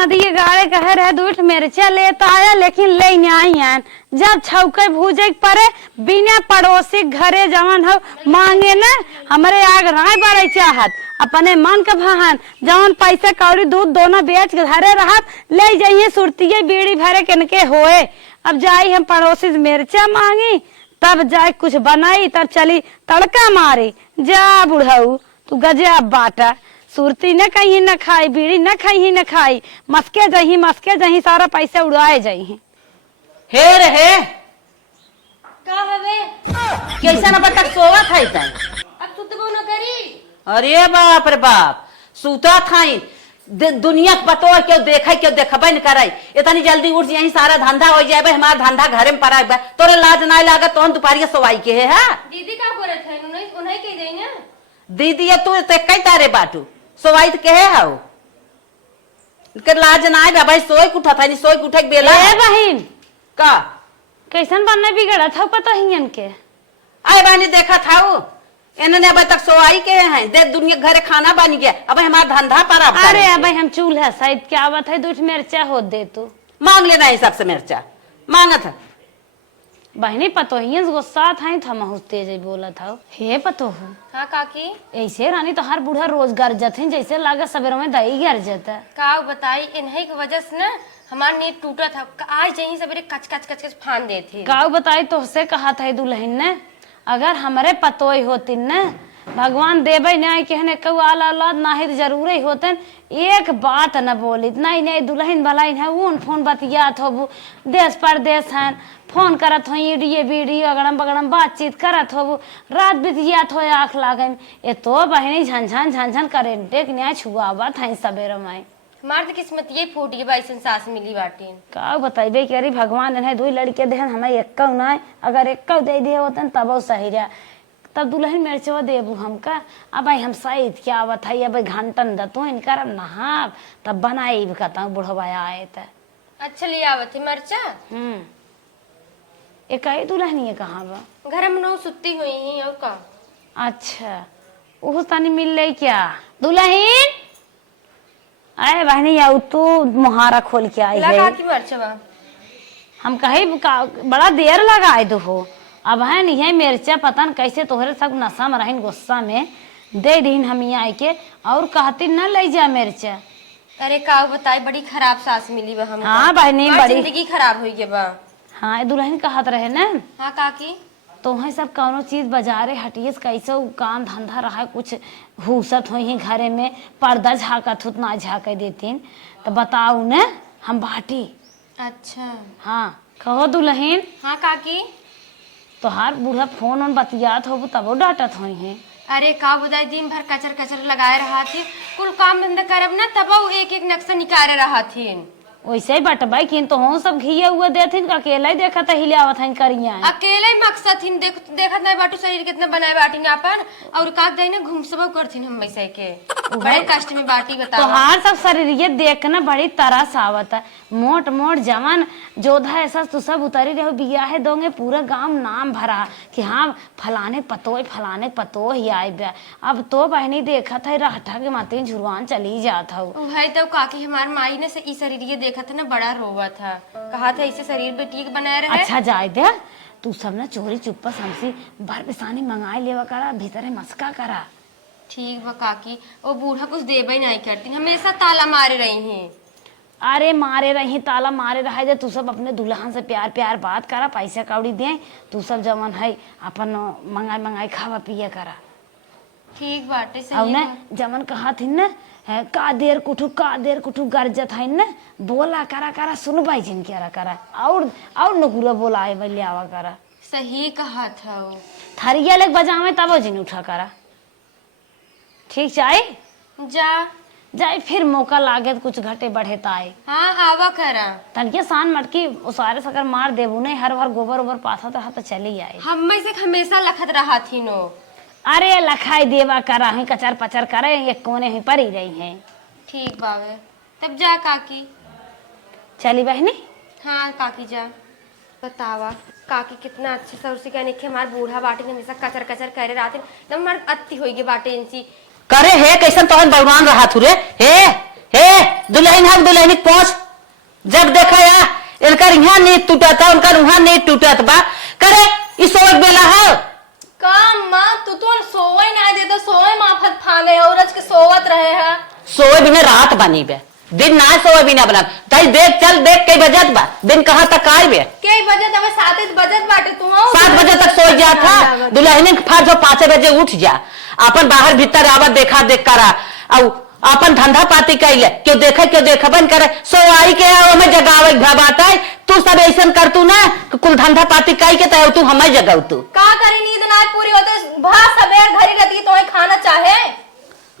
नदी के गाड़े कहे रहे दूठ मिर्चा लेता आया लेकिन ले नहीं आई हैं। जब छौके भूजे पड़े बिना पड़ोसी घरे जवन हो मांगे न हमारे आग राय बड़े चाहत अपने मन का भान जवन पैसे कौड़ी दूध दोनों बेच के घरे रहत ले जाइए सुरतिये बीड़ी भरे किनके होए। अब जाई हम पड़ोसी से मिर्चा मांगी तब जाए कुछ बनाई तब चली तड़का मारी। जा बुढ़ऊ तू गजा बाटा सुरती न कहीं न खाई बीड़ी न कहीं न खाई मस्के जही सारा पैसे उड़ाए जही। हे रे हे का हवे कैसा न तक सोवा था इतना अब सुतबो न करी। अरे बाप रे बाप सूता था दुनिया के बतौर क्यों देखा क्यों देखबे न कराई इतनी जल्दी उठ यही सारा धंधा हो जाए हमारा धंधा घरे में पड़ा तोरे लाज ना लागत तो दोपहर सोवाई के है। दीदी का करत है उन्हें कह दे ना दीदी ये तू ते कई तारे बाटू सोवाई तो कहे हाउ कर लाज ना आए भाई सोई उठा था नहीं सोई उठे बेला ए बहन का कैसन बनने बिगड़ा था पता ही के आए बानी देखा था इन्होंने अब तक सोवाई के हैं दे दुनिया घरे खाना बन गया अब हमारा धंधा पड़ा। अरे अब हम चूल्हा शायद क्या बात है दूठ मिर्चा हो दे तू मांग लेना ही सबसे मिर्चा मांगा था बहनी पतो ही गुस्सा था महूस तेज बोला था हे पतो हो। हाँ काकी ऐसे रानी तो हर बूढ़ा रोज गरजत है जैसे लागा सवेरों में दही गरजत है। का बताई इन्हीं की वजह से ना हमारा नींद टूटा था आज यहीं सवेरे कच कच कच कच फान दे थे। का बताई तो से कहा था दुल्हन ने अगर हमारे पतोई होती न भगवान देवे नहीं कहने कौल औलाद ना ही जरूर ही होते एक बात न बोली नहीं नहीं दुल्हन भलाई है वो फोन बतियात हो देश परदेश है फोन करत हो ईडियो वीडियो अगड़म बगड़म बातचीत करत हो रात बितियात हो आँख लागे ये तो बहनी झनझन झनझन करेंटे न्याय छुआवत है सवेरे में हमार तो किस्मत ये फूट गई भाई सास मिली बाटी का बताइबे कि अरे भगवान ने दो लड़के दे हमें एक ना अगर एक दे दिए होते तब सही रहा तब दुल्हन मिर्चवा देबू हमका अब भाई हम सही क्या बताइए अब घंटन दतो इनकर नहा तब बनाई कहता हूँ बुढ़वा आए तो अच्छा ले आवत है मरचा। एक ही दुल्हन ये कहाँ बा घर में नौ सुत्ती हुई ही और का अच्छा वो तानी मिल रही क्या दुल्हन अरे बहनी या तू मुहारा खोल के आई लगा है की मरचवा हम कहे बड़ा देर लगाए दो हो अब है नहीं है मिर्चा पता न कैसे तोहरे सब नशा में रहीन गुस्सा में दे दीन हम यहाँ आई के और कहती न ले जा मिर्चा। अरे का बताई बड़ी खराब सास मिली बा हम। हाँ बहनी बड़ी जिंदगी खराब हुई है बा। हाँ दुल्हन कहत रहे न हाँ काकी तुम्हें सब कौनो चीज बाजारे हटिए कैसे काम धंधा रहा कुछ हुसत हो घरे में पर्दा झाकत हो ना झाके देतीन तो बताऊ न हम बाटी। अच्छा हाँ कहो दुल्हन। हाँ काकी तोहार बूढ़ा फोन on बतियात हो तबो डांटत हो है। अरे का बुदाई दिन भर कचर कचर लगाए रहा थी कुल काम धंधा करब ना तब एक एक नक्शा निकाले रहा थी वैसे ही बटबाई किन तो हो सब घिया हुआ देथिन अकेला ही देखा था हिलावत हन करिया अकेले ही मकसद थी देखत नहीं बाटू शरीर कितना बनाए बाटी अपन और का दे ना घूमसबो करथिन हम वैसे के बड़े कष्ट में बाटी बताओ। तोहार सब शरीर ये देखना बड़ी तरस आवत है मोट मोट जवान जोधा ऐसा तू सब उतरी रहो बिया है दोगे पूरा गांव नाम भरा कि हाँ फलाने पतो ही आए बे अब तो बहनी देखा था रहठा के माते झुरवान चली जात हो भाई तो काकी हमार माई ने से ई शरीर ये देखा था ना बड़ा रोवा था कहा था इसे शरीर बेटी के बनाए रहे। अच्छा जाए दे तू सब ना चोरी चुप्पा हमसे बार पिसानी मंगाए लेवा करा भीतरे मस्का करा। ठीक बा काकी वो बूढ़ा कुछ देबे नहीं करती हमेशा ताला मारे रही हैं। अरे मारे रही ताला मारे रहे जे तू सब अपने दुल्हन से प्यार प्यार बात करा पैसा कौड़ी दे तू सब जवन है अपन मंगाई खावा पिया करा। ठीक बाटे और सही न जमन कहा थी न का देर कुठू गरजत है न बोला करा सुनबाई जिन करा और नकुरा बोलाए बल्ले आवा करा। सही कहा था वो थरिया लेक बजावे तब जिन उठा करा ठीक चाहे जाए फिर मौका लागे तो कुछ घटे बढ़े ताए। हाँ आवा करा तनके सान मटकी उसारे सकर मार देबू नहीं हर बार गोबर ओबर पाथा तो चली आए हम में से हमेशा लखत रहा थी नो। अरे लखाई देवा करा है कचर पचर करे एक कोने ही पड़ी रही है। ठीक बावे तब जा काकी चली बहनी। हाँ काकी जा बतावा काकी कितना अच्छे सौर से कहने के हमारे बूढ़ा बाटे हमेशा कचर कचर करे रहते एकदम हमारे अति होगी बाटे इनसी करे हे कैसन तोहन भगवान रहा थुरे हे हे दुल्हन हम दुल्हन पहुंच, जब देखा या इनकर यहाँ नींद टूटत है, उनकर वहां नींद टूटत बा। करे इस बेला है का माँ तू तो सोवे नहीं दे तो सोवे माफत फाने और आज के सोवत रहे है। सोए बिना रात बनी बे, दिन ना सोए बिना बना। ताई देख चल देख कई बजत बा, दिन कहाँ तक आए बे। कई बजे तब 7 बजत बाटे तू 7 बजे तक सो जा था। दुल्हन फार जो 5 बजे उठ जा, अपन बाहर भीतर आवत देखा देख करा और अपन धंधा पाती कैले क्यों देखबन करे। सो आई के में जगावे भबाता है। तू सब ऐसा कर तू ना कुल धंधा पाती कई के तय तू हमें जगाऊ तू का करी नींद ना पूरी होते भा सबेर घरी रहती तो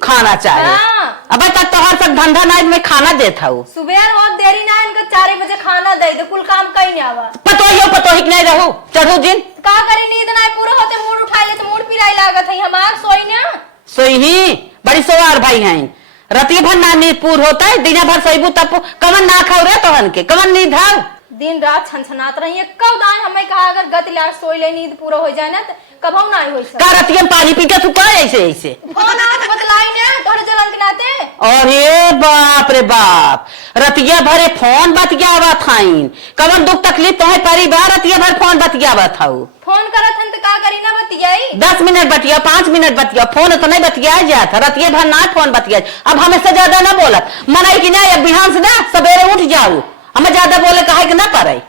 खाना चाहे। हाँ। अब तक तोहर सब धंधा ना में खाना देता हूँ। सुबह बहुत देरी ना इनका 4 बजे खाना दे दे कुल काम कहीं नहीं आवा। पतोही नहीं रहू चढ़ू दिन का करी नींद ना पूरा होते मूड उठा ले तो मूड पिराई लागत है हमार सोई ना। सोई ही बड़ी सोवार भाई हैं। रतिया भर ना नींद पूर होता है, दिन भर सोईबू तब कमन ना खाओ रे तोहन के कमन नींद हाउ। दिन रात छनछनात रही है। कब दान हमें कहा अगर गति लार सोई ले नींद पूरा हो जाए ना तो कबहू ना होई सब। का रतिया में पानी पी के तू का ऐसे फोन आ बतलाई ना तोहरे जलन के नाते। अरे बाप रे बाप, रतिया भरे फोन बतियावा थाइन। कवन दुख तकलीफ तोहे परिवार रतिया भर फोन बतियावा थाऊ। फोन करत हन तो का करी ना बतियाई। 10 मिनट बतिया 5 मिनट बतिया, फोन तो नहीं बतिया जाता। रतिया भर ना फोन बतिया। अब हमें से ज्यादा ना बोलत मनाई कि ना बिहान से ना सवेरे उठ जाऊ। हमें ज्यादा बोले कहे कि ना पड़े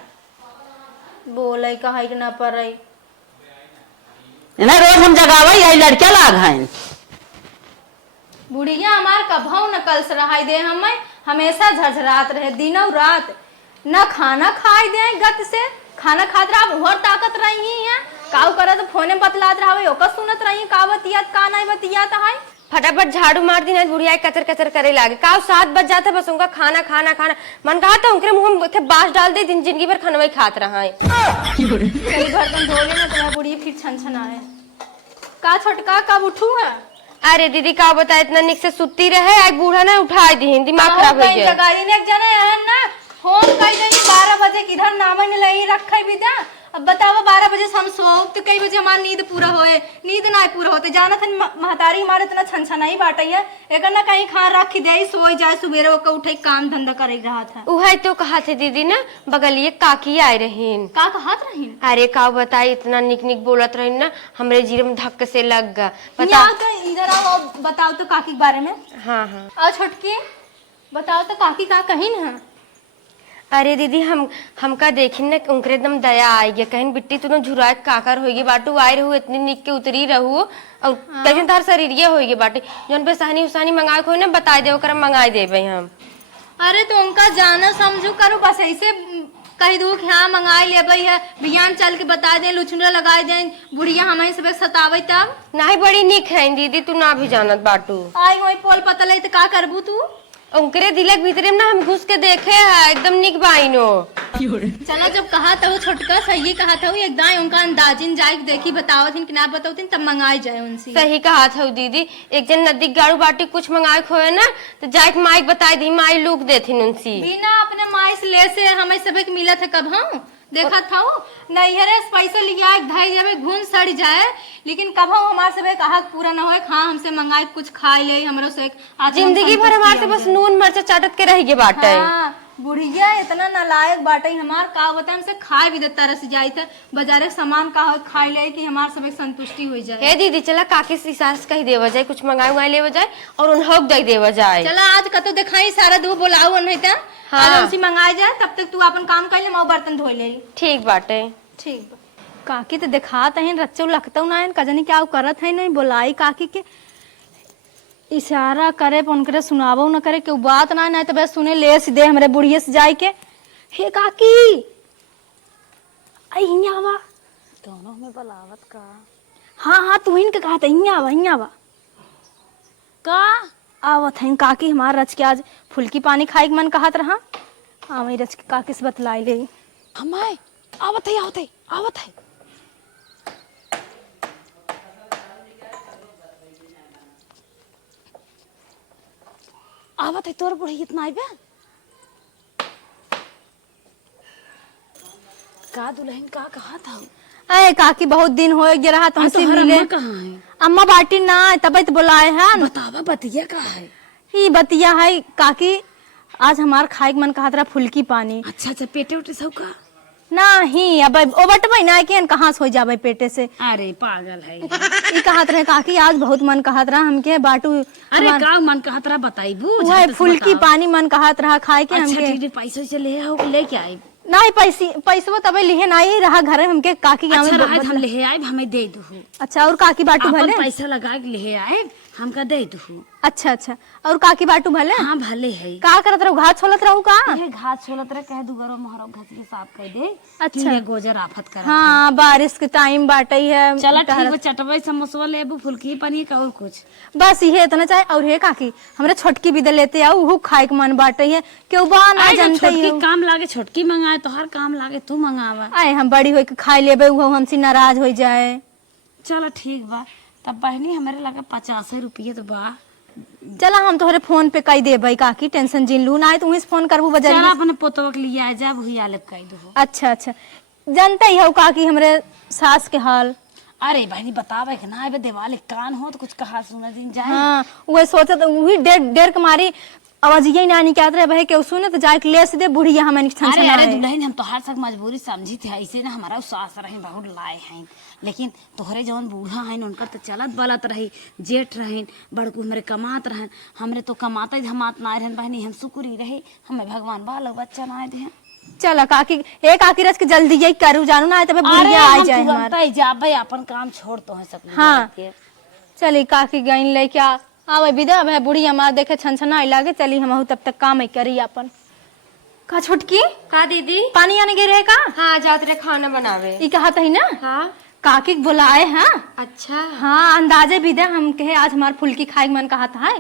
बोले कहे कि ना पड़े ना। रोज हम जगावे यही लड़किया लाग हैं। बुढ़िया हमार कभौ न कल से रहाई दे हमें हमेशा झरझरात रहे दिनों रात। न खाना खाई दे गत से खाना खात रहा और ताकत रही है काव करे तो फोने बतलात रहा ओका सुनत रही का बतियात का नहीं बतियात है। फटाफट झाड़ू मार दी ना बुढ़िया कचर कचर करे लागे का 7 बज जाता बस उनका खाना खाना खाना मन कहा था उनके मुंह में बांस डाल दे दिन जिंदगी भर खाना खात रहा है। कई बर्तन धो लेना तो बुढ़िया फिर छन आए का छोटका कब उठू है। अरे दीदी का बता इतना निक से सुती रहे आज बूढ़ा ना उठाई दी दिमाग खराब हो गया। जगाई ने एक जने है ना फोन कई दिन 12 बजे किधर नाम ने लई रखे भी था। अब बताओ 12 बजे से हम सोओ तो कई बजे हमारी नींद पूरा होए नींद ना पूरा होते जाना था महतारी हमारे इतना छनछनाई बाटे है एक ना कहीं खा रख दे सोई जाए सुबेरे ओके उठे काम धंधा करे रहा था। उहे तो कहा थे दीदी ना बगलिए काकी आए रहीन का कहत रहीन। अरे का बताई इतना निक निक बोलत रहीन ना हमरे जीरे में धक्के से लग गा। बताओ तो इधर आओ बताओ तो काकी के बारे में। हाँ हाँ और छोटकी बताओ तो काकी का कहीं ना। अरे दीदी हमका देखी ना उनके एकदम दया आई गया कहीं बिट्टी तू झुराए काकर होगी बाटू आए रहू इतनी निक के उतरी रहू और कहीं तार शरीर होगी बाटी जौन पे सहनी उसानी मंगाए को ना बता दे कर मंगाए देवे हम। अरे तो उनका जाना समझू करो बस ऐसे कही दू कि हाँ मंगाई ले है बिहान चल के बता दे लुचुंडा लगाए दे बुढ़िया हमारे सब सतावे तब नहीं बड़ी निक है दीदी तू ना भी जानत बाटू आई वही पोल पता ले तो का करबू तू उनकरे दिलक भीतरे में ना हम घुस के देखे है एकदम निक बाइनो। चलो जब कहा था वो छोटका सही कहा था एकदम उनका अंदाजिन जाए देखी बताओ थी कि ना बताओ थी तब मंगाई जाए उनसे। सही कहा था दीदी एक जन नदी गाड़ू बाटी कुछ मंगाए खोए ना तो जाए माइक बताई दी माई लूक देती उनसी बिना अपने माई से ले से हमें सबक मिला था कब हम देखा था नहीं है पैसा लिया ढाई जाए घून सड़ जाए लेकिन कब हमारे से कहा पूरा ना हो हाँ हमसे मंगाए कुछ खाए ले हमारे से जिंदगी भर हमारे से बस नून मरचा चाटत के रह गए बाटे। हाँ, बुढ़िया इतना नालायक बाटे हमार का बता हमसे खाए भी देता रस जाए था बाजारे सामान का खाए ले कि हमारे सब संतुष्टि हो जाए। हे दीदी चला काके से सास कही देवा जाए कुछ मंगाए उगाए लेवा जाए और उन हक दे देवा जाए। चला आज कतो दिखाई सारा दो बोलाओ नहीं था हाँ। उसी मंगाए जाए तब तक तू अपन काम कर ले मैं बर्तन धो ले। ठीक बाटे ठीक काकी तो दिखात है रच्चो लगता ना कजनी क्या करत है नहीं बोलाई काकी के इशारा करे उनके सुनावो न करे क्यों बात ना नहीं तो बस सुने ले सीधे हमरे बुढ़िए से जाए के हे काकी आवा दोनों में बलावत का हाँ हाँ तू इनके कहा था आवा का आवत है काकी हमारा रच के आज फुल्की पानी खाए के मन कहत रहा हाँ वही रच के काकी से बतलाई ले हमारे आवत है आवत है तोर बुढ़ी इतना आई बे का दुल्हन का कहा था अरे काकी बहुत दिन हो गया रहा तुमसे मिले कहाँ है अम्मा बाटी ना तब तो बुलाए हैं बतावा बतिया का है ई बतिया है काकी, आज हमार खाए के मन कहत रहा फुल्की पानी। अच्छा अच्छा, पेटे उटे सब का? नहीं अब ओ बटबै ना कि कहाँ से हो जाबे पेटे से। अरे पागल है। ई कहत रहे काकी आज बहुत मन कहत रहा हमके बाटू। अरे का मन कहत रहा बताइबू? वह फुल्की पानी मन कहत रहा खाए के अच्छा हमके। ठीक है, पैसा से ले आओ, लेके आए। नहीं पैसे तबे लिहे नहीं रहा घर हमके काकी के अच्छा हमें रहा हम ले आए, हमें दे दू। अच्छा और काकी बाटू अपन भले। पैसा लगा के ले आए, हमका दे दू। अच्छा अच्छा और काकी बाटू भले। हाँ भले है। का करत रहू घास छोलत रहू का? ये घास छोलत रहे, कह दुगरो मोहरो घास के साफ कर दे। अच्छा। ये गोजर आफत कर। हाँ बारिश के टाइम बाटई है। चला ठीक है, चटवे समोसा लेबू, फुल्की पनीर का और कुछ बस ये इतना चाहे। और हे काकी हमरा छोटकी भी दे लेते आओ, वो खाए के मन बाटई है क्यों बा ना जानते छोटकी ही। काम लागे छोटकी मंगाए, तो हर काम लागे तू मंगावा। आए हम बड़ी होई के खाई लेबे वो हमसे नाराज हो जाए। चलो ठीक बा, तब बहनी हमारे लगे 50 रुपये तो बा। चला हम तोहरे फोन पे कई देबई काकी, टेंशन जिन लू ना आए तू फोन करबू बजा। चल अपने पोतवा के लिए आ जा, भैया ले कह दो। अच्छा अच्छा जानते ही हो काकी हमरे सास के हाल। अरे बहनी बतावे कि ना, देवाले कान हो तो कुछ कहा सुना दिन जाए। हाँ वही सोचत वही डेर के मारी आवाज यही ना निकालत रहे भाई के सुने तो जाके ले से दे बुढ़िया हमें छन अरे छना अरे है। दुल्हन हम तोहार सक मजबूरी समझी थे, ऐसे ना हमारा सास रहे बहुत लाए हैं, लेकिन तोहरे जवन बूढ़ा हैं उनकर तो चलत बलत रही, जेठ रहें बड़कू हमारे कमात रहें, हमरे तो कमाते धमात ना रहन। बहनी हम शुक्री रहे, हमें भगवान बाल बच्चा ना दे। चला काकी ए काकी रस के जल्दी यही करू जानू ना तबे बुढ़िया आ जाए हमार। जा भाई अपन काम छोड़ तो है सब। हाँ चली काकी गईन लेके आवे विदा भाई बुढ़िया मार देखे छनछना लागे। चली हम तब तक काम ही करी अपन। का छोटकी का दीदी? पानी आने गे रहे का? हाँ जात रे खाना बनावे। ई कहत है ना हाँ काकी के बुलाए हैं। अच्छा हाँ अंदाजे भी दे हम कहे आज हमार फुल्की खाए के मन कहत है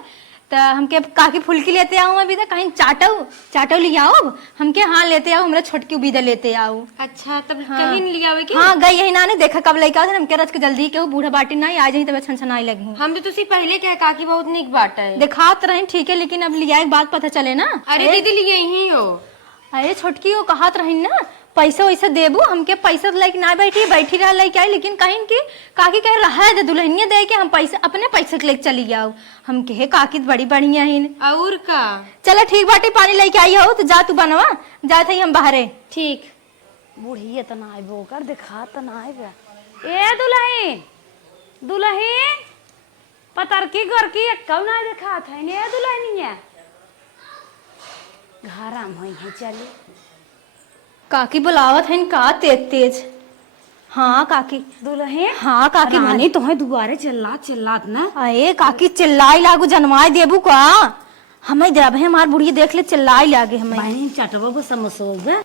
तो हमके काकी फुल्की लेते आओ। मैं भी दे कहीं चाटो ले आओ हमके। हाँ लेते आओ हमरा छोटकी भी दे लेते आओ। अच्छा तब कहीं नहीं लियावे की? हाँ गई यही ना नहीं देखा कब लइका हमके रच के जल्दी के बूढ़ा बाटी ना आ जाई तब छनछनाई लगी। हम तो तुसी पहले कहे काकी बहुत निक बाट है। दिखात रहे ठीक है लेकिन अब लिया एक बात पता चले ना। अरे दीदी लिए ही हो। अरे छोटकी वो कहत रही ना पैसा वैसा देबू हमके पैसा लेके ना बैठी रह लेके आई लेकिन कहीं की काकी कह रहा है दुल्हनिया दे के हम पैसे अपने पैसे के लेके चली जाओ। हम कहे काकी बड़ी बढ़िया ही। और का? चलो ठीक बाटी पानी लेके आई हो तो जा तू बनवा जाते ही हम बाहरे। ठीक। बूढ़ी इतना आइबो कर दिखा तो ना आइबा। ए दुल्हन पतर की गोर की कौन ना दिखा था ने दुल्हनिया घराम होई है। चली काकी बुलावत है का तेज। हाँ काकी दुल्हन। हाँ काकी रानी तुम्हें दुआरे चिल्लात ना। अरे काकी चिल्लाई लागू जनवाई देबू का हमें जब है हमार बुढ़िया देख ले चिल्लाई लागे हमें। बहनी चटवा को समोसा बे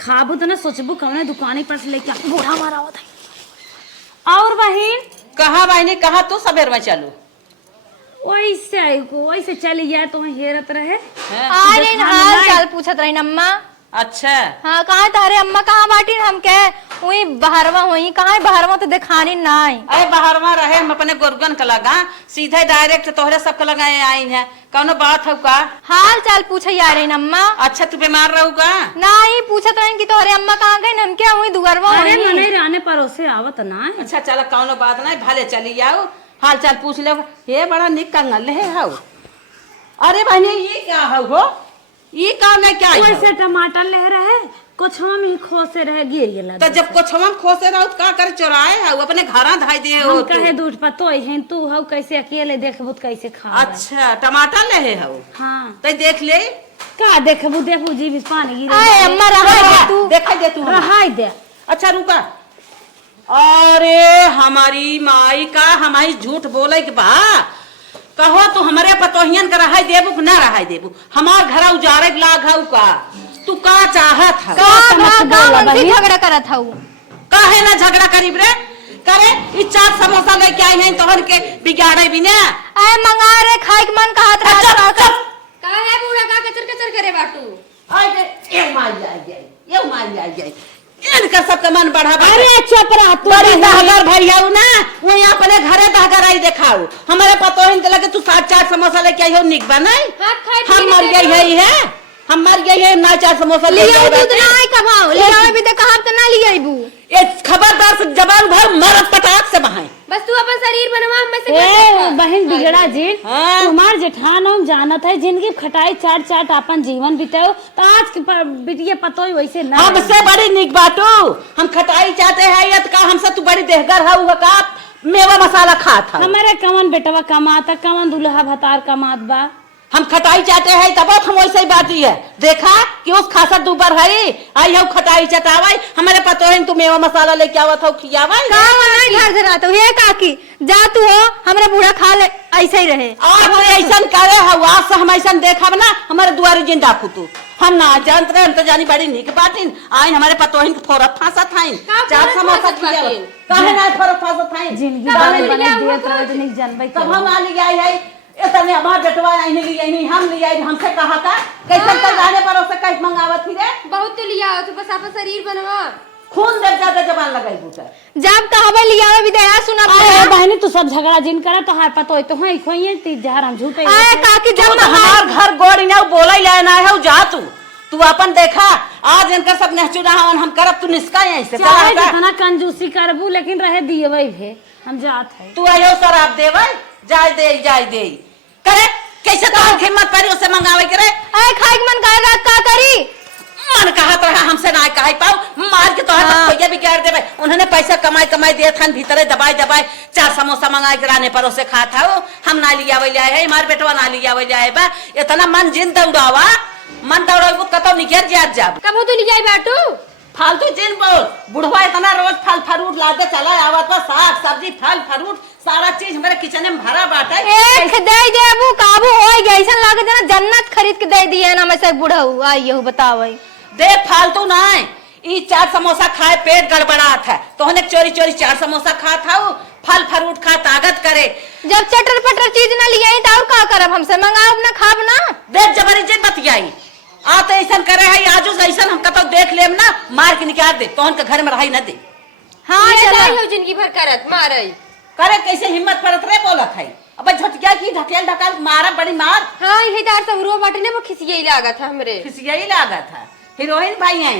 खाबू तो ना सोचबू कौन दुकानी पर से लेके बूढ़ा मारा हुआ था। और बहन कहा बहनी कहा तू सबेर में चलू वैसे चली जाए तो हेरत रहे। आ रही हाल चाल पूछत रही अम्मा। अच्छा हाँ कहाँ तारे अम्मा कहाँ बाटी हम कहे वही बहरवा हुई कहाँ बहरवा तो दिखानी नाई। अरे बाहरवा रहे हम अपने गोरगन का लगा सीधे डायरेक्ट तोहरे सबके लगाए आई है। कौनो बात है का? हाल चाल पूछे आ रही अम्मा। अच्छा तू बीमार रहूगा? नहीं पूछत रही कि तोहरे अम्मा कहाँ गई हम क्या हुई दुगरवा अरे हुई। मने रहने परोसे आवत ना। अच्छा चलो कौनो बात नहीं भले चली जाओ हाल चाल पूछ ले। ये बड़ा निक कंगल है हाउ। अरे बहनी ये क्या हो ये कौन है क्या? वैसे टमाटर ले रहे कुछ हम ही खोसे रहे गिर गेला। तो जब कुछ हम खोसे रहो का कर चोराए है अपने घरा धाई दे हो हम कहे दूध पतो है तू हो कैसे अकेले देखबू कैसे खा। अच्छा टमाटर ले हो। हाँ तो देख ले का देखबू देखू जी भी पानी गिर अरे अम्मा रहा तू देखा दे तू रहाई दे। अच्छा रुका। अरे हमारी माई का हमारी झूठ बोले के बा कहो तू हमारे पतोहियन का रहाई देबू ना रहाई देबू हमार घर उजारे लाग हऊ का तू का चाहत है? झगड़ा करत हूँ काहे ना झगड़ा करीब रे करे ई चाट समोसा लेके आई हैं तोहर के बिगाड़े भी ना। अरे मंगा रे खाए के मन कहत रहा। का है बूढ़ा का कचर करे बाटू? ये मार जाए इनका सबका मन बढ़ा। अरे चुप रह तू। बड़ी दहगर भैया ना वो यहाँ अपने घरे दहगर आई दिखाओ हमारे पतोहिन के लगे तू 7-4 समोसा लेके आई हो निक बनाई हाथ खाए हम मर गई है हमार ये ना चार समोसा ले लिया जाओ दूध बैठे। ना आई कबाओ लिया अभी तक कहां त ना लिया बू ये खबरदार से जबान भर मरद पटाक से बहाए। बस तू अपन शरीर बनवा हम से ए बहन बिगड़ा जी हाँ। तुम्हार जेठान हम जानत है जिनकी खटाई चाट चाट अपन जीवन बिताओ तो आज के बिटिया पतो ही वैसे ना हमसे बड़ी निक बाटू हम खटाई चाहते हैं या तो का हमसे तू बड़ी देहगर है हुआ का मेवा मसाला खात है। हमारे कमन बेटवा कमाता कमन दुल्हा भतार कमात बा हम खटाई चाहते हैं तब हम वैसे ही बाती है देखा कि उस खासा दूबर है आई हो खटाई चटावाई हमारे पतो है तू मेवा मसाला लेके आवत हो खियावाई का वाला घर से रहतो हे काकी जा तू हो हमरा बूढ़ा खा ले ऐसे ही रहे आज ऐसा करे है आज से हम ऐसा देखा ना हमारे दुआरी जिंदा तू हम ना जानते रहे हम तो जानी बड़ी निक बाटिन आई हमारे पतो है फोरत फांसा थाइन चार समोसा खियावा काहे ना फोरत फांसा थाइन जिंदगी बारे बने दिए तो नहीं जानबे कब हम आ लिया है इतने हमार जटवा नहीं लिया नहीं हम लिया हमसे कहा था कैसे कर जाने पर उसे कैसे मंगावत थी रे बहुत तो लिया तू बस अपन शरीर बनवा खून देव ज्यादा जबान लगाई बूटा जब कहबे लिया अभी दया सुना अरे बहनी तू सब झगड़ा जिन करा तो हार पतो है तो है खोइए तीज जहर हम झूठे आए काकी जब जब हमार घर गोड़ी ना बोला ही लेना है जा तू अपन देखा आज इनकर सब नहचू रहा हम करब तू निष्का यहीं से चाहे जितना कंजूसी करबू लेकिन रहे दिए वही भे हम जात है तू आयो शराब देवे जाय दे करे कैसे तो हिम्मत पड़ी उसे मंगावे करे आए खाए के मन करेगा का करी मन कहा तो हमसे ना कहा पाओ मार के तो भैया भी कर देवे उन्होंने पैसा कमाई दिए था भीतरे दबाई चार समोसा मंगाए गिराने पर उसे खा था हम ना लिया वे है हमारे बेटवा ना लिया वे बा इतना मन जिन दौड़ावा मन दौड़ा कतो निकल जात जाब कब तू लिया बाटू फालतू जिन बोल बुढ़वा इतना रोज फल फ्रूट लाते चला आवत बा साग सब्जी फल फ्रूट सारा चीज हमारे किचन में भरा बाटा एक दे देबू काबू हो गया ऐसा लागे ना जन्नत खरीद के दे दिए ना मैं से बूढ़ा हूं आई हो बताओ दे फालतू ना ई चार समोसा खाए पेट गड़बड़ात है तो हमने चोरी चोरी चार समोसा खा था फल फ्रूट खा ताकत करे जब चटर पटर चीज ना लिया तो और का करब हमसे मंगाओ ना खाब ना देख जबरी जिन बतियाई आ तो ऐसा करे है आजू ऐसा हम कतो देख लेम ना मार के निकाल दे तो उनके घर में रही न दे हां ये चला जाई हो जिंदगी भर करत मारई करे कैसे हिम्मत परत रे बोलत है अब झटकिया की ढकेल ढकाल मारा बड़ी मार हां ये दार सब रो बाटे ने वो खिसियई लागत है हमरे यही लागत है हीरोइन भाई हैं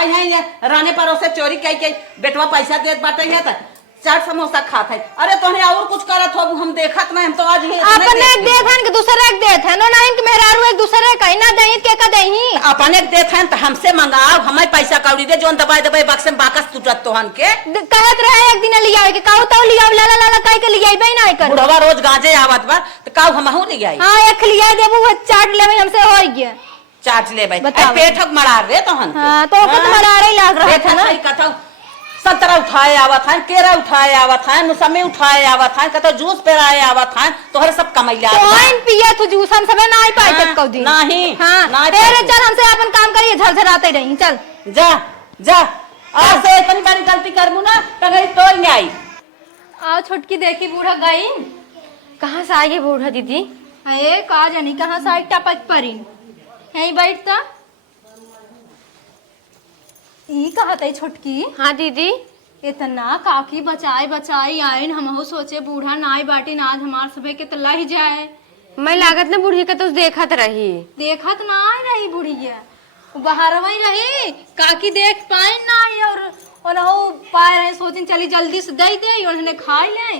आज हैं राने पर उसे चोरी कई के बेटवा पैसा देत बाटे है त चार समोसा खात है अरे तोने और कुछ करत हो हम देखत नहीं हम तो आज ही अपने देखन के दूसरे के देत है नो ना इनके मेहरारू एक दूसरे का ना देई के का देई अपने देत हैं तो हमसे मंगाओ हमें पैसा कौड़ी दे जोन दबाई बक्से में बाकस टूटत तोहन के कहत रहे एक दिन लिया के काऊ तो लिया लाला लाला कह के लिया बे ना कर बुढ़वा रोज गांजे आवत बा तो काऊ हमहू ले आई हां एक लिया देबू वो चाट लेबे हमसे हो गया चाट ले भाई बताओ। पेट मरार रे तोहन हां तो कुछ मरारे ही लाग रहा था ना कथौ संतरा उठाए आवत है केरा उठाए आवत है मौसमी उठाए आवत है कतो जूस पेराए आवत है तोहरे सब कमैला कोइन पिया तू जूस हम सबे ना ही पाए तक कौ दिन नहीं हां नहीं तेरे चल हमसे अपन काम करिए झरझराते रही चल जा आज से इतनी बड़ी गलती करबू ना कहीं तो ही नहीं आई आओ छोटकी देखी बूढ़ा गई कहां से आई है बूढ़ा दीदी ए का जानी कहां से आई टपक परी यहीं बैठता ई कहत है छोटकी हां दीदी इतना काकी बचाई आइन हमहु सोचे बूढ़ा नाई बाटी आज हमार सबे के तला ही जाए मैं लागत ना बूढ़ी का तो देखत रही देखत ना आई रही बुढ़िया बाहर वही रही काकी देख पाए ना और हो पाए रहे सोचिन चली जल्दी से दे दे उन्होंने खा ले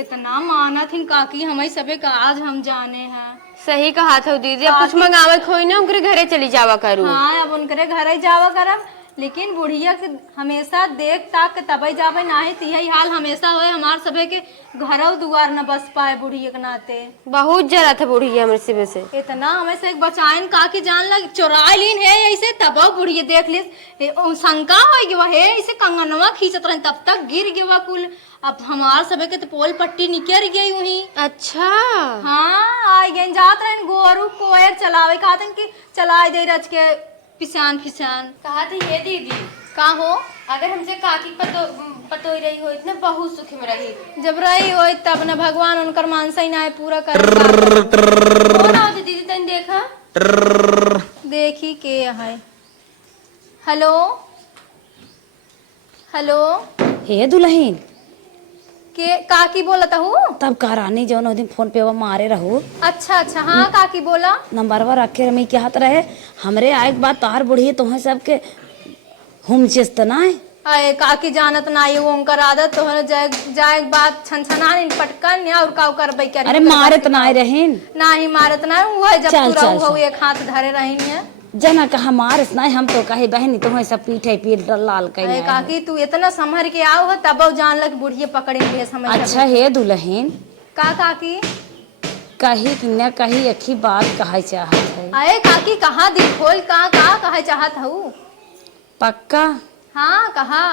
इतना माना थी काकी हमें सबे का आज हम जाने हैं सही कहा था दीदी अब कुछ मंगावे खोई ना उनके घरे चली जावा करू हाँ अब उनके घर ही जावा करब लेकिन बुढ़िया के हमेशा देख ताक के तबे जावे नाही तो यही हाल हमेशा होए हमार सबे के घरों दुआर न बस पाए बुढ़िया के नाते बहुत जरा था बूढ़ी हमरे सिबे से इतना हमें से एक बचाइन काकी जान लग चोराई लीन है ऐसे तब बुढ़िया देख ली शंका हो गया है ऐसे कंगनवा खींचत रहे तब तक गिर गया कुल अब हमार सबे के तो पोल पट्टी निकल गई वही अच्छा हाँ आई गए जात रहे गोरू कोयर चलावे कहते कि चलाए दे रच के पिसान कहा था ये दीदी का हो अगर हमसे काकी पतोई रही हो इतना बहुत सुख में रही जब रही हो तब न भगवान उनकर मानसा ही ना है पूरा कर कौन आओ दीदी तन देखा देखी के है हेलो हेलो हे दुल्हन के काकी बोलत हूँ। तब करानी जौन दिन फोन पे वो मारे रहू अच्छा अच्छा, हाँ काकी बोला। नंबरवा रखे रमी क्या हाथ रहे हमरे आए के बाद तार बुढ़ी तुम्हें सबके हम चेस्त ना है। अरे काकी जानत ना ये ओंकर आदत तो है जाए बात छनछनानी पटकन और काऊ करबै करे। अरे मारे तो ना रहेन ना ही मारत ना वो है जब चल, तू चल, रहू हो चल। एक हाथ धरे रही है। जना कहा मारस ना हम तो कहे बहनी तुम्हें सब पीठे पीठ लाल अरे कहीं काकी तू इतना संभर के आओ है तब जान लग बुढ़िए पकड़े लिए समझ अच्छा हे दुल्हन का काकी। कही कि न कही एक ही बात कहे चाहत है। अरे काकी कहाँ दिल खोल कहाँ कहाँ कहे चाहत हूँ। पक्का हाँ कहा।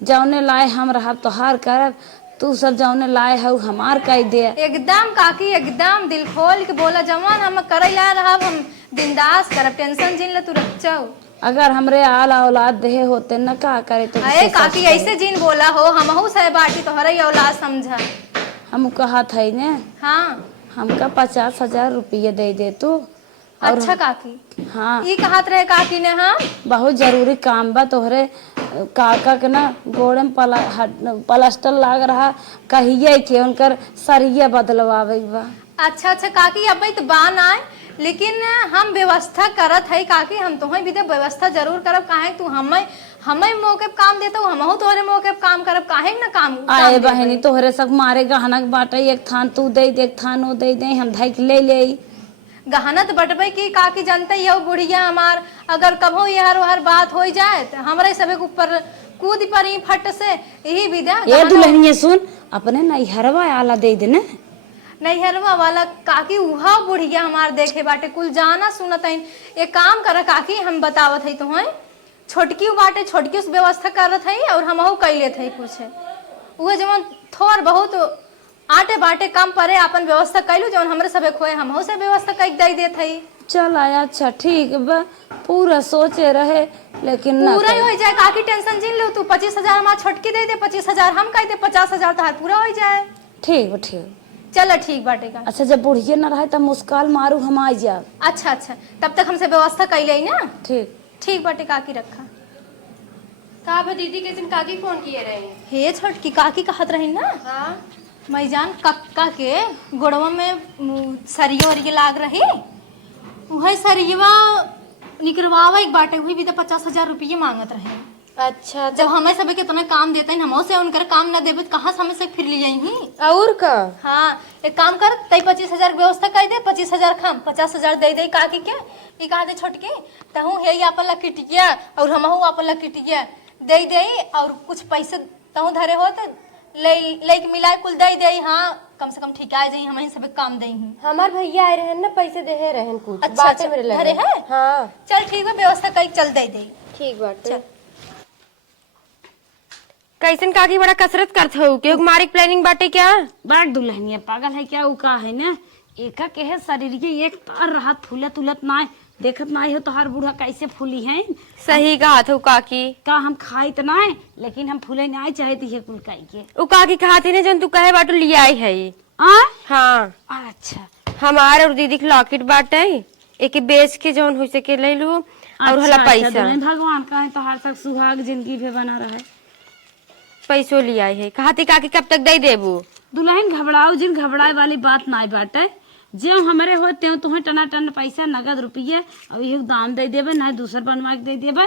जौने लाए हम रहब तोहार करब तू सब जौने लाए हो हमार कह दे। एकदम काकी एकदम दिल खोल के बोला जवान हम करे ला रहब हम बिंदास करब टेंशन जिन ले तू रख जाओ। अगर हमरे आल औलाद देहे होते न का करे तो अरे काकी ऐसे जिन बोला हो हमहू सह बाटी तोहरा ही औलाद समझा। हम कहा था ने हाँ हमका 50,000 रुपये दे दे तू। और अच्छा काकी। हाँ ई कहत रहे काकी ने हम बहुत जरूरी काम बा तोहरे काका के ना गोड़े में प्लास्टर लाग रहा कहिए के उनकर सरिया बदलवावे बा। अच्छा अच्छा काकी अब तो बान आए लेकिन हम व्यवस्था करत है काकी हम तुम्हें भी दे व्यवस्था जरूर करब काहे तू हमें मौके पे काम देता हूँ हमहू तोहरे मौके पे काम करब काहे ना काम आए बहनी तोहरे सब मारे गहना के बाटे एक थान तू दे दे एक थान वो दे दे हम धैक ले गहना तो बटबे की काकी जानते ही हो बुढ़िया हमार अगर कभो यहर वहर बात हो जाए तो हमारे सबे के ऊपर कूद पड़ी फट से यही विद्या। ये दुल्हनिया सुन अपने नैहरवा आला दे दे न नैहरवा वाला काकी उहा बुढ़िया हमार देखे बाटे कुल जाना सुनत है। एक काम कर काकी हम बतावत है तुम्हें छोटकी बाटे छोटकी उस व्यवस्था करत है और हमहू कैले थे कुछ वह जवन थोड़ बहुत आटे बाटे काम परे अपन व्यवस्था कैलू जवन हमरे सबे खोए हमहू से व्यवस्था कई दे देत है। चल आया अच्छा ठीक बा पूरा सोचे रहे लेकिन ना पूरा ही हो जाए काकी टेंशन जिन लो तू 25,000 हमार छोटकी दे दे 25,000 हम कह दे 50,000 तो पूरा हो जाए। ठीक बा ठीक। चलो ठीक बाटे का। अच्छा जब बुढ़िया न रहे तब मुस्काल मारू हम आ जाब। अच्छा अच्छा तब तक हमसे व्यवस्था कैले ना। ठीक ठीक बाटे काकी रखा। का बा दीदी के दिन काकी फोन किए रहे। हे छोटकी काकी कहत रही ना हाँ मैं जान कक्का के गोड़वा में सरिया वरिया लाग रही वही सरियवा निकलवावा एक बाटे हुई भी तो 50,000 रुपये मांगत रहे। अच्छा जब हमें सभी कितना काम देते हैं हम से उनकर काम न देवे तो कहाँ से हमें से फिर ले जाएंगी। और का हाँ एक काम कर तई 25,000 व्यवस्था कर दे 25,000 खाम 50,000 दे दे काकी के ये कहा दे छोटके तहू हे अपन लकिटिया और हमहू अपन लकिटिया दे दे और कुछ पैसे तहू धरे हो तो ले के मिलाए कुल दे दे। हाँ कम से कम ठीक आ जाई हम सब काम दे ही। हमार भैया आए रहे ना पैसे दे रहे कुछ अच्छा बातें अच्छा मेरे लगे धरे है। हाँ चल ठीक है व्यवस्था कर चल दे दे। ठीक बात चल। कैसन काकी बड़ा कसरत करते हो क्यों मारी प्लानिंग बाटे क्या बात दुल्हनिया पागल है क्या उ का है ना एका के है शरीर के एक तार राहत फूलत उलत ना देखत ना हो तोहार बूढ़ा कैसे फूली है। सही कहा था काकी का हम खाई तो ना लेकिन हम फूले ना चाहे ती कुल काई के उ काकी कहा थी ना जन तू कहे बाटू लिया आई है आ हाँ अच्छा हमारे और दीदी के लॉकेट बाटे एक बेच के जौन हो सके ले लू और हला पैसा दुल्हन भगवान का है तोहार सब सुहाग जिंदगी पे बना रहा है पैसो लिया है कहा थी काकी कब तक दे देबू दुल्हन घबराओ जिन घबराए वाली बात ना बाटे जो हमारे हो त्यों तुम्हें टना टन पैसा नगद रुपये अब ये दाम दे देवे ना दूसर बनवा के दे देवे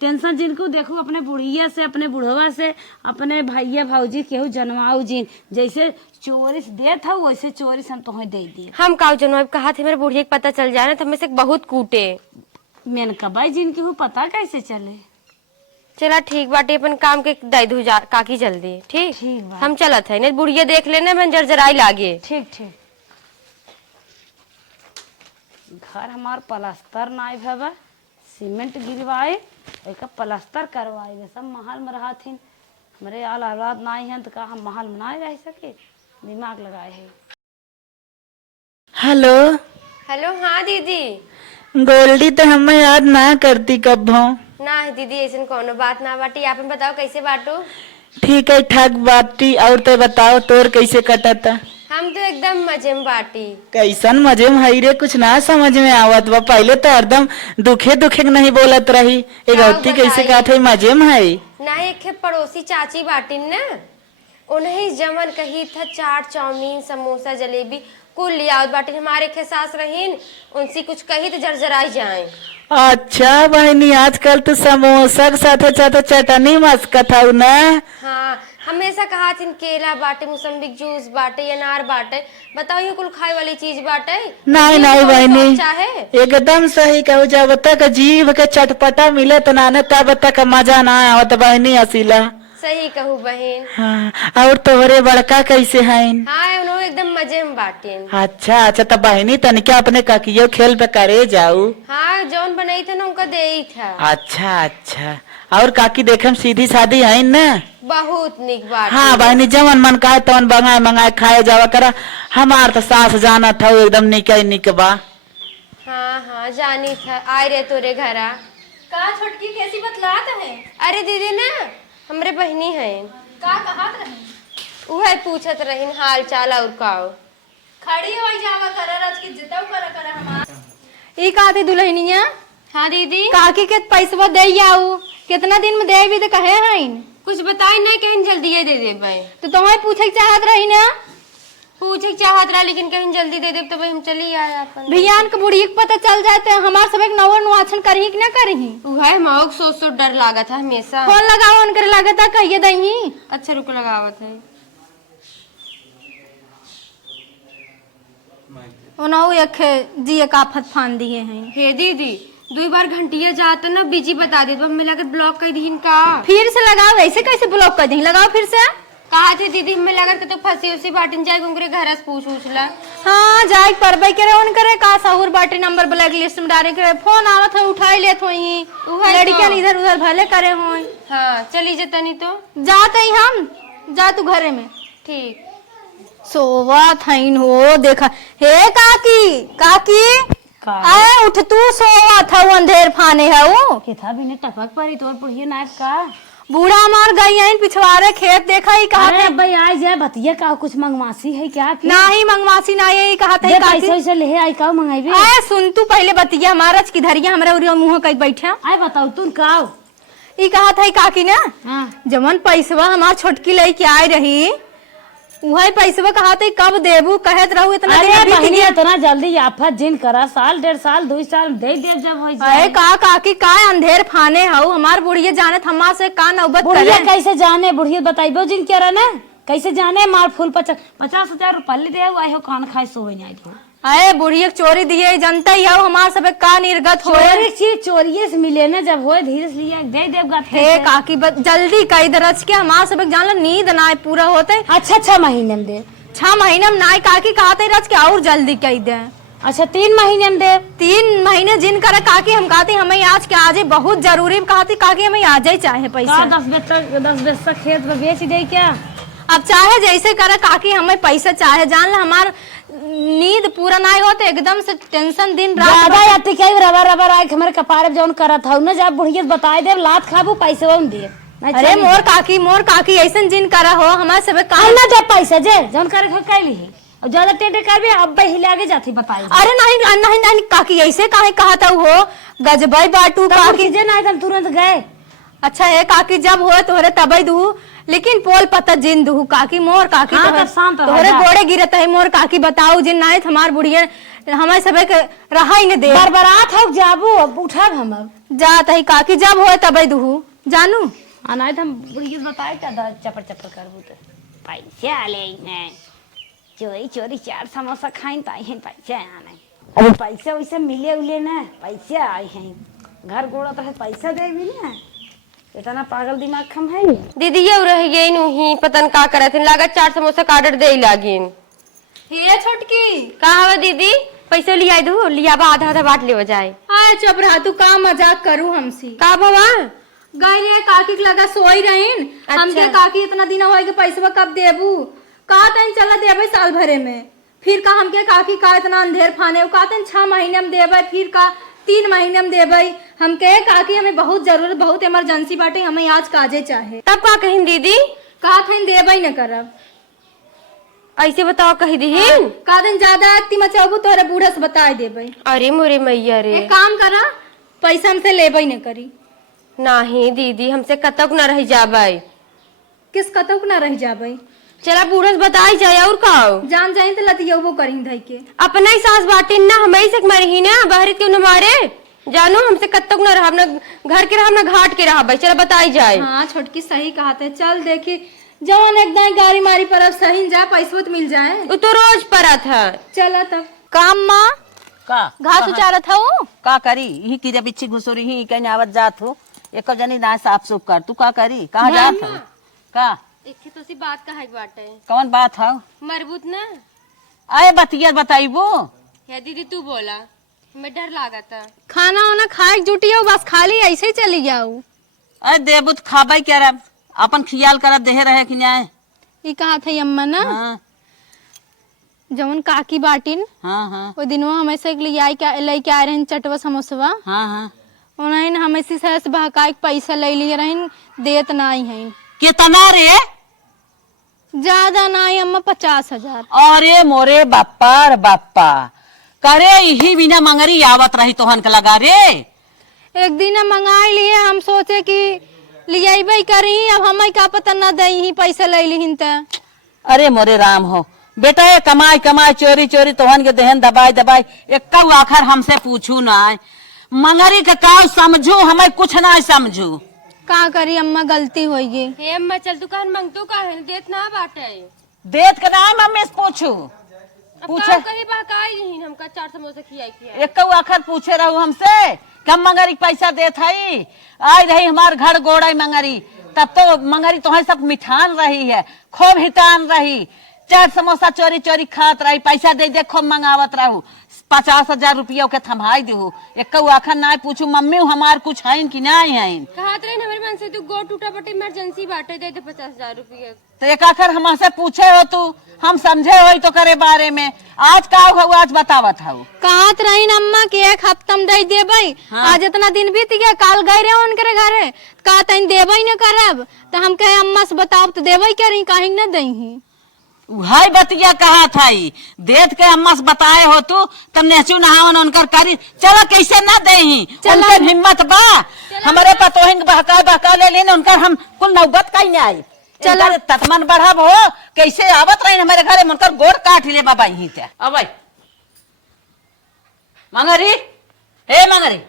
टेंशन जिनको देखो अपने बुढ़िया से अपने बुढ़वा से अपने भैया भाजी केहू जनवाऊ जिन जैसे चोरिस दे था वैसे चोरिस हम तुम्हें दे दिए। हम काऊ जनो कहा थे मेरे बुढ़िया पता चल जाए ना तो हमें से बहुत कूटे मैंने कबाई जिनके हो पता कैसे चले। चला ठीक बाटे अपन काम के दे दू जा काकी जल्दी ठीक ठीक बा। हम चलत है नहीं बुढ़िया देख लेने में जरजराई लागे। ठीक ठीक घर हमार प्लास्टर नाई भवा सीमेंट गिरवाए एक प्लास्टर करवाए सब महल में रहा थी हमारे आल औलाद नाई हैं तो का हम महल में ना रह सके दिमाग लगाए है। हेलो हेलो हाँ दीदी गोल्डी तो हमें याद ना करती कब हो। ना दीदी ऐसा कोनो बात ना बाटी आप बताओ कैसे बाटू। ठीक है ठाक बाटी और तो बताओ तोर कैसे कटता। हम तो एकदम मजे में बाटी। कैसन मजे में हई रे कुछ ना समझ में आवत बा पहले तो एकदम दुखे दुखे नहीं बोलत रही एक औरती कैसे काट है मजे में हई ना एक पड़ोसी चाची बाटी न उन्हें जमन कही था चाट चाउमीन समोसा जलेबी कुल लिया बाटे हमारे के सास रहीन उनसे कुछ कही तो जरजराई जाए। अच्छा बहनी आजकल तो समोसा के साथ साथ चटनी मस्कत हूँ ना। हाँ हमेशा कहा थी केला बाटे मौसम्बी जूस बाटे अनार बाटे बताओ ये कुल खाए वाली चीज बाटे। नहीं नहीं बहनी चाहे एकदम सही कहू जब तक जीभ के चटपटा मिले तो ना तब तक मजा ना आवत बहनी असीला। सही कहू बहन। हाँ और तोहरे बड़का कैसे हैं? हाँ उन्होंने एकदम मजे में बाटे। अच्छा अच्छा तो बहनी तनिका अपने ककियो खेल पे करे जाऊ। हाँ जौन बनाई था ना उनका दे ही था। अच्छा अच्छा और काकी देखे सीधी सादी है ना? बहुत निक बात। हाँ बहनी जवन मन का तवन मंगाए मंगाए खाए जावा करा। हमार तो सास जाना था एकदम निके निक बा। हाँ हाँ जानी था आए रे तोरे घरा। का छोटकी कैसी बतलात है? अरे दीदी ना हमरे बहनी है का कहत रही? वह पूछत रहीन हाल चाल और काओ। खड़ी हो जावा कर रज की जिद्द कर हमार। ई का थी दुल्हनिया? हाँ दीदी काकी के पैसा दे आऊ कितना दिन में देवी तो कहे हैं कुछ बताई नहीं कहीं जल्दी दे दे भाई। तो तुम्हें पूछे चाहत रही ना? पूछे चाहत रहा लेकिन कहीं जल्दी दे दे तो भाई हम चली आए अपन। भैयान के बुढ़ी के पता चल जाए तो हमार सब एक नवर नुआछन करही कि ना करही? वह मौक सोच सोच डर लागा था हमेशा। फोन लगाओ उनकर लागता कहिए दही। अच्छा रुक लगावत है ओनाऊ एक जी एक आफत फान दिए हैं। हे दीदी 2 बार घंटिया जाता ना बिजी बता दे तो मिला के ब्लॉक कर दीन का। फिर से लगाओ ऐसे कैसे ब्लॉक कर दी? लगाओ फिर से। कहा थे दीदी हमें लगा तो फंसी उसी बाटिन जाए उनके घर से पूछ ला। हाँ जाए परबई करे उन करे का सहूर बाटी नंबर ब्लैक लिस्ट में डाले करे फोन आवत है उठाई लेत होई लड़कियां इधर उधर भले करे होई। हाँ चली जता नहीं तो जाते ही हम जा तू घरे में। ठीक सोवा थईन हो देखा हे काकी काकी आए उठ तू सोवा था अंधेर फाने है वो के था बिने टपक परी तोर पुड़िए नायक का बूढ़ा मार गई है पिछवाड़े खेत देखा ही कहा अरे भाई आज जाए बतिया का कुछ मंगवासी है क्या? फिर ना ही मंगवासी ना यही कहा था पैसे वैसे ले आई का मंगाई आए सुन तू पहले बतिया महाराज की धरिया हमरा उरिया मुंह कई बैठा आए बताओ तुम का ई कहा था काकी ना हाँ जमन पैसवा हमार छोटकी लेके आई रही वही पैसवा कहा था कब देबू कहत रहू इतना अरे दिन बीत बहनी गया। इतना जल्दी आफत जिन करा साल 1.5 साल 2 साल दे देव जब हो अरे जाए। का काकी का अंधेर फाने हऊ हमार बुढ़िया जाने थम्मा से का नौबत बुढ़िया करे। कैसे जाने बुढ़िया बताइबो जिन क्या रहा ना कैसे जाने मार फूल 50,000 रुपया ले दे आई हो कान खाए सोए नहीं थी। अरे बुढ़िया चोरी दिए जनता ही हऊ हमार सब का निर्गत हो चोरी चीज चोरिये से मिले ना जब होए धीरे से लिया दे देव गा हे काकी जल्दी कई दरज के हमार सब जान लो नींद ना पूरा होते अच्छा महीने में दे 6 महीने में नाई काकी कहते रच के और जल्दी कही दे। अच्छा 3 महीने में दे 3 महीने जिन करे काकी हम कहते हमें आज के आजे बहुत जरूरी कहती काकी हमें आज ही चाहे पैसा। 10 बेच तक खेत में बेच दे क्या? अब चाहे जैसे करे काकी हमें पैसा चाहे जान लो हमार नींद पूरा ना होते एकदम से टेंशन दिन रात ज्यादा याती क्या रबर आए हमारे कपारे जौन करत हूं ना जब बुढ़िया बताए दे लात खाबू पैसे वो दे। अरे मोर काकी ऐसा जिन करा हो हमारे सब काहे ना दे पैसा जे जौन करे हो कैली है और ज्यादा टेढ़े करबे अब हिले आगे जाती बताई। अरे नहीं काकी ऐसे काहे कहता हो गजबाई बाटू काकी जे ना एकदम तुरंत गए। अच्छा है काकी जब हो तोहरे तबई दू लेकिन पोल पता जिन दू काकी मोर काकी हाँ, तब शांत रह तोहरे जा। गोड़े गिरत है मोर काकी बताऊ जिन नाय हमार बुढ़िया हमारे सब के रहा ही न दे बरबरात हो जाबू अब उठब हम अब जात है काकी जब हो तबई दू जानू आना हम बुढ़िया बताए का चपर करबू तो पैसा ले हैं चोरी 4 समोसा खाइन ताई हैं पैसा आने अब पैसा वैसे मिले उले ना पैसा आए हैं घर गोड़ा तो पैसा दे भी ना इतना पागल दिमाग खम है। दीदी ये रह गई नहीं पतन का करे थे लागत 4 समोसा का ऑर्डर दे लागिन। हे छोटकी का हवा दीदी पैसे लिया दू लिया आधा आधा बांट ले जाए। आए चुप रहा तू का मजाक करू हमसे का भवा गई काकी के लगा सोई रहीन हमके काकी इतना दिन हो गए पैसा कब देबू का तन चला देबे साल भरे में फिर का हमके काकी का इतना अंधेर फाने का तन 6 महीने में देबे फिर का 3 महीने में देबे हमके काकी हमें बहुत जरूरत बहुत इमरजेंसी बाटे हमें आज काजे चाहे तब का कहीं दीदी का थन देबे न करब ऐसे बताओ कही दीन का दिन ज्यादा अति मचाबू तोरे बूढ़ा से बता देबे। अरे मोरे मैया रे एक काम करा पैसा हमसे लेबे न करी। नहीं दीदी हमसे कतक न रह जाबे किस कतक न रह जाबे चला बूढ़स बताई जाए और का हो। जान जाए तो लतियबो करी धई के अपना ही सास बाटे ना हमें से मरी ही ना बाहर क्यों न मारे जानो हमसे कत्तक न रहा ना घर के रहा ना घाट के रहा भाई। चला बताई जाए। हाँ छोटकी सही कहा थे। चल देखी जवन एकदम गाड़ी मारी पर अब सही जा पैसा तो मिल जाए। वो तो रोज परा था। चला तब काम माँ का घास उचारा था वो का करी ही की बिच्छी घुसोरी ही कहीं आवत जात हो एक जनी ना साफ सुफ कर तू का करी कहाँ जात हो का एक तो सी बात का है बाटे कौन बात है मरबूत ना आए बतिया बताइबो या दीदी तू बोला मैं डर लागा था। खाना वाना खाए जुटी हो बस खाली ऐसे ही चली जाऊ। अरे देबुत खाबाई क्या रब अपन खियाल करब देहे रहे कि न्याय। ये कहा था अम्मा ना हाँ जवन काकी बाटिन हाँ हाँ वो दिनवा हमेशा लेके आए रहे चटवा समोसवा हाँ हाँ उन्हें हमेशा से बहकाई पैसा ले लिए रहे देत नहीं है। कितना रे ज्यादा नहीं अम्मा 50,000। अरे मोरे बाप्पा रे बाप्पा करे यही बिना मंगरी आवत रही तोहन के लगा रे। एक दिन मंगाई लिए हम सोचे कि लियाई करी अब हमें का पता न दही पैसा ले ली त। अरे मोरे राम हो बेटा ये कमाई कमाई चोरी चोरी तोहन के देहन दबाई दबाई एक आखिर हमसे पूछू ना मंगरी के का समझू हमें कुछ ना समझू का करी अम्मा गलती होगी। हे अम्मा चल दुकान मांगतो का है देत ना बाटे देत के ना मम्मी से पूछू पूछे कहीं बहकाई नहीं हमका 4 समोसा खियाई एक आखिर पूछे रहू हमसे कम मंगरी पैसा देत हई आई रही हमार घर गोड़ाई मंगरी तब तो मंगरी तो सब मिठान रही है खूब हितान रही 4 समोसा चोरी चोरी खात रही पैसा दे दे खूब मंगावत रहू 50,000 रुपया के थमाई दू एक आखिर ना पूछू मम्मी हमार कुछ है कि नहीं है कहा रहे हमारे मन से तू गो टूटा बटे इमरजेंसी बाटे दे दे 50,000 रुपया तो एक आखिर हमसे पूछे हो तू हम समझे हो तो करे बारे में आज का हो आज बतावत हो कहत रही अम्मा कि 1 हफ्ता में दे देबई। हाँ। आज इतना दिन बीत गया काल गए रहे उनके घरे कहत देबई न करब तो हम कहे अम्मा से बताओ तो देबई करी कहीं न दही हाय बतिया कहा था देत के अम्मा से बताए हो तू तब नेचू नहावन उनकर करी चलो कैसे ना दे उनके हिम्मत बा हमारे पतोहिन बहका बहका ले लेने उनकर हम कुल नौबत कहीं नहीं आई चलो ततमन बढ़ब हो कैसे आवत रही हमारे घरे उनकर गोड़ काट ले बाबा यही थे अब मंगरी हे मंगरी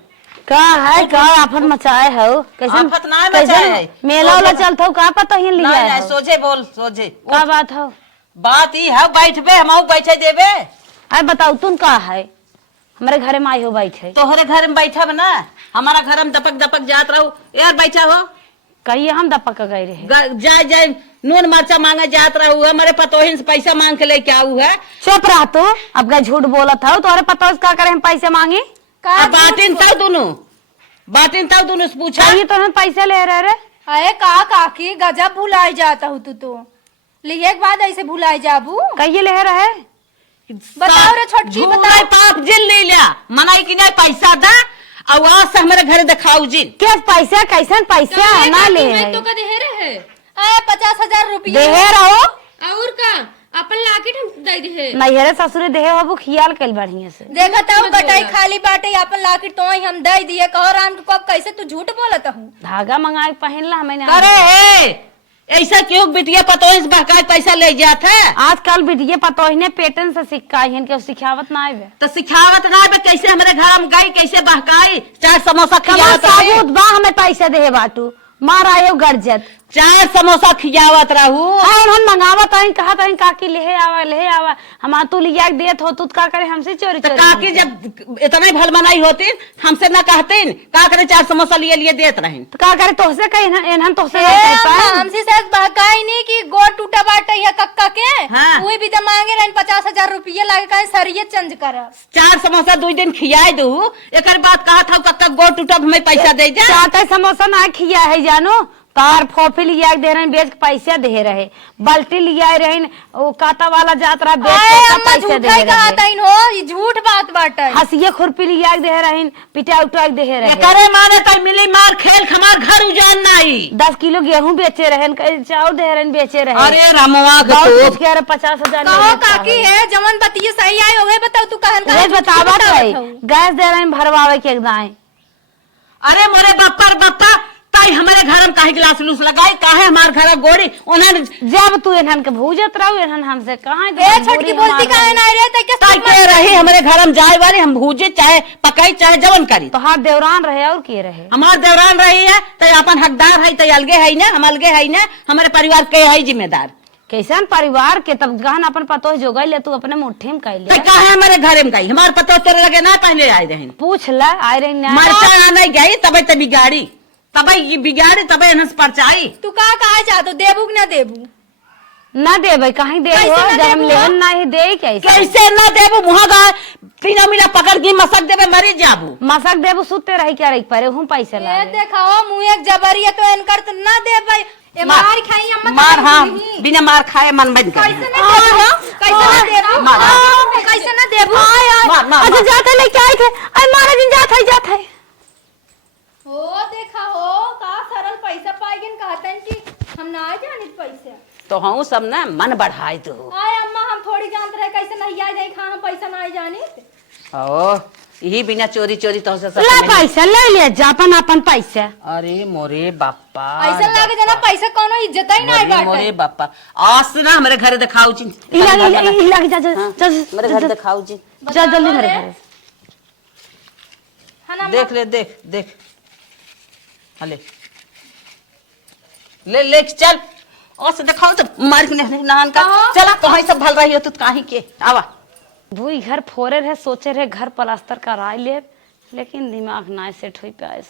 का है का आफत मचाए हो कैसे आफत ना मचाए है मेला वाला चलता हो का पता ही लिया नहीं है नहीं सोझे बोल सोझे का बात हो बात ही है बैठबे हम बैठे देवे अरे बताओ तुम का है हमारे घरे में आई हो बैठे तोहरे घर में बैठब ना हमारा घर में दपक दपक जात रहू यार बैठा हो कहिए हम दपक गए रहे जाए जाए नून मरचा मांगे जात रहू हमारे पतोहिन से पैसा मांग के लेके आऊ है चुप रहा तू अब का झूठ बोला था तो पता का करे हम पैसे मांगे बाटिन तब दोनों से पूछा कहिए तो हम पैसे ले रहे रे अरे का काकी गजब भुलाई जाता हूँ तू तो लिए एक बात ऐसे भुलाई जाबू कहिए ले रहे बताओ रे छोटकी बताओ पाप जिल ले लिया मनाई कि नहीं पैसा दा आवाज से हमारे घर दिखाऊ जिल क्या पैसा कैसन पैसा ना ले तो का देहे रहे 50,000 रुपया देहे रहो और का अपन लाकेट हम दे दे नहीं रे ससुरे देहे बाबू खियाल कल बढ़िया से देखा था गटाई खाली बाटे अपन लाकेट तो ही हम दे दिए कहो राम को कैसे तू झूठ बोलत हूँ। धागा मंगा के पहन ला मैंने अरे ऐसा क्यों बिटिया पतोहिन से बहका पैसा ले जात है आजकल बिटिया पतोहिने पेटन से सिक्का है सिखावत ना आवे तो सिखावत ना बे कैसे हमारे घर में गई कैसे बहकाई 4 समोसा खियावत रही साबुत बा हमें पैसे देहे बाटू मार आयो गरजत 4 समोसा खियावत रहू हम मंगावत आई कहा था काकी ले आवा हम तू लिया देत हो तू का करे हमसे चोरी तो चोरी काकी जब इतने भल बनाई होती हमसे ना कहतीन का करे 4 समोसा लिए देत रही तो का करे तोहसे कहीं एनहन तोहसे हमसे शायद बहकाई नहीं कि गोड़ टूटा बाटे या कक्का के हाँ। वही भी तो मांगे रहे 50,000 रुपया लागे कहे सरिये चेंज कर 4 समोसा 2 दिन खियाई दू एक बात कहा था कब तक गोड़ टूटब हमें पैसा दे जा चाटे समोसा ना खिया है जानो तार फोफी लिया दे रहे बेच के पैसा दे रहे बाल्टी लिया रहे वो काटा वाला जात रहा बेच के पैसा दे रहे झूठ बात बाटे हंसिए खुरपी लिया दे रहे पिटा उठा दे रहे करे माने तो मिली मार खेल हमार घर उजान नहीं 10 किलो गेहूं बेचे रहे चावल दे रहे बेचे रहे अरे रामवा बहुत कुछ कह रहे 50,000 कहो काकी है जमन बतिये सही आए होवे बताओ तू कहन बतावा गैस दे रहे भरवावे के दाएं अरे मोरे बप्पा ताई हमारे घर में काहे गिलास लूस लगाई काहे हमार घर गोड़ी उन्होंने जब तू एनहन के भूजत रहू एनहन हमसे कहाँ ए छोटकी बोलती काहे ना रे तै के ताई के रही हमारे घर में जाए वाली हम भूजे चाहे पकाई चाहे जवन करी तो हाथ देवरान रहे और के रहे हमार देवरान रही है तो अपन हकदार है तो अलगे है ना हम अलगे है ना हमारे परिवार के है जिम्मेदार कैसन परिवार के तब गहन अपन पतो जोगाई ले तू अपने मुट्ठी में कह तो ले काहे हमारे घर में गई हमारे पता तेरे लगे ना पहले आए रहे पूछ ले आए रही ना मरचा नहीं गई तब तो बिगाड़ी तब ये बिगाड़ी तब एनस परचाई तू का कहा चाहतो देबू कि ना देबू ना देबे कहीं दे कैसे ना जब हम देबू? लेवन नहीं दे कैसे कैसे ना देबू मुहा गा तीनों मिला पकड़ के मसक देबे मरी जाबू मसक देबू सुते रही क्या रही परे हूँ पैसे ए ला देखाओ मुंह एक जबरी है तो इनकर तो ना देबै ए मार खाई अम्मा मार हाँ बिना मार खाए मन बन गई कैसे ना देबू कैसे ना देबू मार। कैसे ना देबू मार मार अच्छा जाते लेके आए थे अरे मारा दिन जाते है हो देखा हो का सरल पैसा पाएगिन कहतन कि हम ना जानित पैसे तो हूँ सब ना मन बढ़ाई दो आय अम्मा हम थोड़ी जानत रहे कैसे नहीं आ जाई खा हम पैसा ना जानित ओ यही बिना चोरी चोरी तो से ला पैसा ले लिया जापन अपन पैसा अरे मोरे बाप्पा ऐसा लागे जना पैसा कोनो इज्जत ही नहीं मोरे बाटे बाप्पा आज से ना हमारे घर दिखाओ जी इलाग जा मेरे घर दिखाओ जी जा जल्दी मेरे घर हना देख ले देख देख हले ले ले चल और से दिखाओ तो मार के नहान का चला कहीं सब भल रही हो तू कहीं के आवा भूई घर फोरे रहे सोचे रहे घर प्लास्टर कराई ले लेकिन दिमाग ना सेट हुई पाए